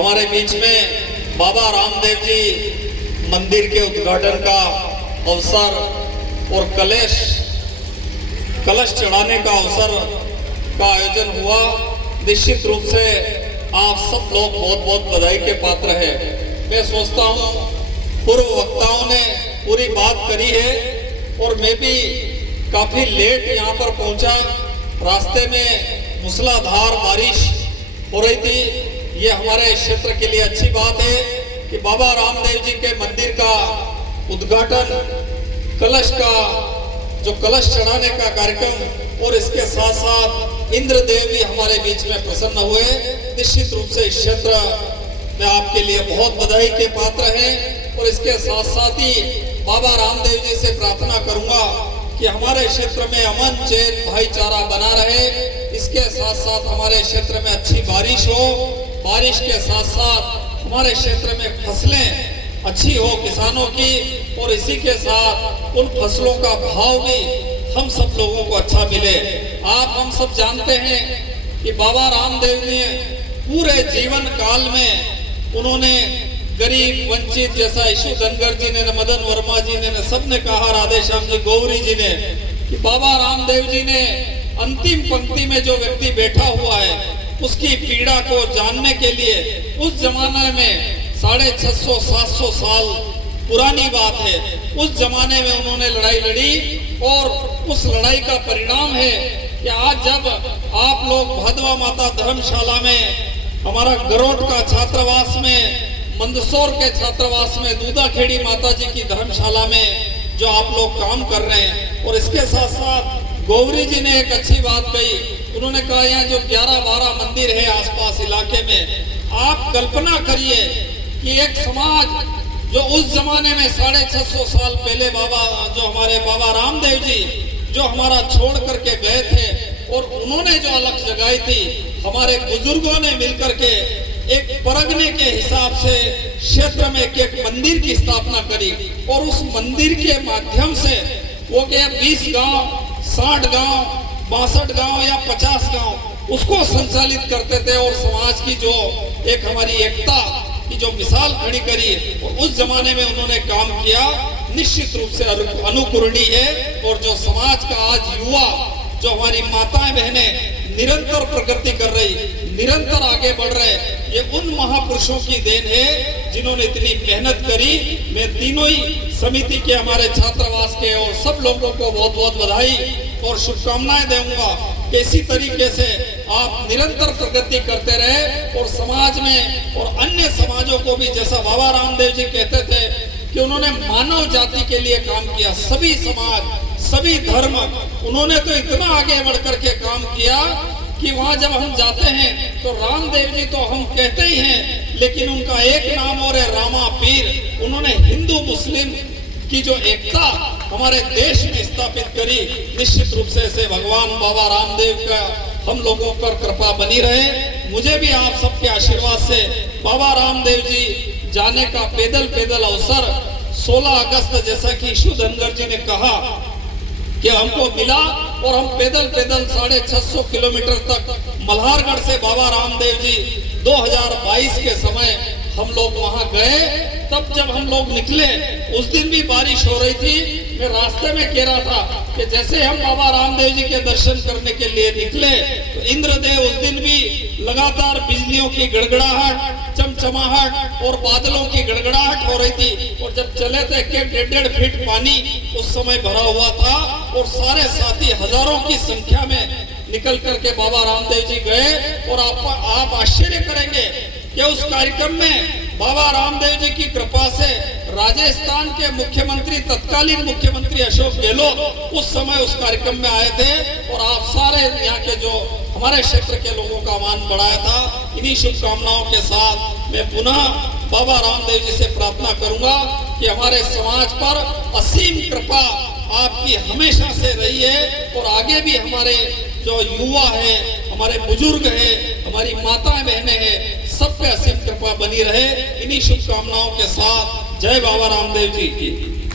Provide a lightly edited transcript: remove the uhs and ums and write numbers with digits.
हमारे बीच में बाबा रामदेव जी मंदिर के उद्घाटन का अवसर और कलश चढ़ाने का अवसर का आयोजन हुआ। निश्चित रूप से आप सब लोग बहुत बहुत बधाई के पात्र हैं। मैं सोचता हूँ पूर्व वक्ताओं ने पूरी बात करी है और मैं भी काफी लेट यहाँ पर पहुंचा। रास्ते में मूसलाधार बारिश हो रही थी। ये हमारे क्षेत्र के लिए अच्छी बात है कि बाबा रामदेव जी के मंदिर का उद्घाटन, कलश चढ़ाने का कार्यक्रम और इसके साथ साथ इंद्रदेव भी हमारे बीच में प्रसन्न हुए। निश्चित रूप से इस क्षेत्र में आपके लिए बहुत बधाई के पात्र हैं और इसके साथ साथ ही बाबा रामदेव जी से प्रार्थना करूंगा कि हमारे क्षेत्र में अमन चैन भाईचारा बना रहे। इसके साथ साथ हमारे क्षेत्र में अच्छी बारिश हो, बारिश के साथ साथ हमारे क्षेत्र में फसलें अच्छी हो किसानों की, और इसी के साथ उन फसलों का भाव भी हम सब लोगों को अच्छा मिले। हम सब जानते हैं कि बाबा रामदेव ने पूरे जीवन काल में उन्होंने गरीब वंचित, जैसा ईशु धनगर जी ने, मदन वर्मा जी ने, सबने कहा, राधेश्याम जी, गौरी जी ने, कि बाबा रामदेव जी ने अंतिम पंक्ति में जो व्यक्ति बैठा हुआ है उसकी पीड़ा को जानने के लिए, उस जमाने में 650-700 साल पुरानी बात है, उस जमाने में उन्होंने लड़ाई लड़ी और उस लड़ाई का परिणाम है कि आज जब आप लोग भदवा माता धर्मशाला में, हमारा गरोट का छात्रावास में, मंदसौर के छात्रावास में, दूधाखेड़ी माता जी की धर्मशाला में जो आप लोग काम कर रहे हैं, और इसके साथ साथ गौरी जी ने एक अच्छी बात कही। उन्होंने कहा यहाँ जो 11-12 मंदिर है आसपास इलाके में, आप कल्पना करिए कि एक समाज जो उस जमाने में 650 साल पहले जो हमारे बाबा रामदेव जी जो हमारा छोड़ करके गए थे, और उन्होंने जो अलख जगाई थी, हमारे बुजुर्गों ने मिलकर के एक परगने के हिसाब से क्षेत्र में एक मंदिर की स्थापना करी, और उस मंदिर के माध्यम से वो क्या 20 गांव, 60 गांव, 62 गांव या 50 गांव उसको संचालित करते थे, और समाज की जो एक हमारी एकता की जो मिसाल खड़ी करी, उस जमाने में उन्होंने काम किया। निश्चित रूप से अनुकरणीय है। और जो समाज का आज युवा, जो हमारी माताएं बहनें निरंतर प्रगति कर रही, निरंतर आगे बढ़ रहे, ये उन महापुरुषों की देन है जिन्होंने इतनी मेहनत करी। मैं तीनों ही समिति के, हमारे छात्रावास के और सब लोगों को बहुत बहुत बधाई और शुभकामनाएं दूंगा कि इसी तरीके से आप निरंतर प्रगति करते रहे और समाज में और अन्य समाजों को भी, जैसा बाबा रामदेव जी कहते थे कि उन्होंने मानव जाति के लिए काम किया, सभी समाज, सभी धर्म, उन्होंने तो इतना आगे बढ़ करके काम किया कि वहां जब हम जाते हैं तो रामदेव जी तो हम कहते ही हैं, लेकिन उनका एक नाम और है, रामा पीर। उन्होंने हिंदू मुस्लिम की जो एकता हमारे देश में स्थापित करी। निश्चित रूप से ऐसे भगवान बाबा रामदेव का हम लोगों पर कृपा बनी रहे। मुझे भी आप सबके आशीर्वाद से बाबा रामदेव जी जाने का पैदल अवसर 16 अगस्त, जैसा कि ईशु धनगर जी ने कहा कि हमको मिला, और हम पैदल 650 किलोमीटर तक मल्हारगढ़ से बाबा रामदेव जी 2022 के समय हम लोग वहां गए। तब जब हम लोग निकले, उस दिन भी बारिश हो रही थी। मैं रास्ते में कह रहा था कि जैसे हम बाबा रामदेव जी के दर्शन करने के लिए निकले तो इंद्रदेव उस दिन भी लगातार बिजलियों की गड़गड़ाहट, चमचमाहट और बादलों की गड़गड़ाहट हो रही थी, और जब चले थे कि 1.5 फीट पानी उस समय भरा हुआ था, और सारे साथी हजारों की संख्या में निकल करके बाबा रामदेव जी गए। और आप आश्चर्य करेंगे कि उस कार्यक्रम में बाबा रामदेव जी की कृपा से राजस्थान के मुख्यमंत्री, तत्कालीन मुख्यमंत्री अशोक गहलोत उस समय उस कार्यक्रम में आए थे, और आप सारे यहाँ के जो हमारे क्षेत्र के लोगों का मान बढ़ाया था। इन्हीं शुभकामनाओं के साथ मैं पुनः बाबा रामदेव जी से प्रार्थना करूंगा कि हमारे समाज पर असीम कृपा आपकी हमेशा से रही है, और आगे भी हमारे जो युवा है, हमारे बुजुर्ग है, हमारी माताएं बहनें हैं, सब पे असीम कृपा बनी रहे। इन्हीं शुभकामनाओं के साथ जय बाबा रामदेव जी की।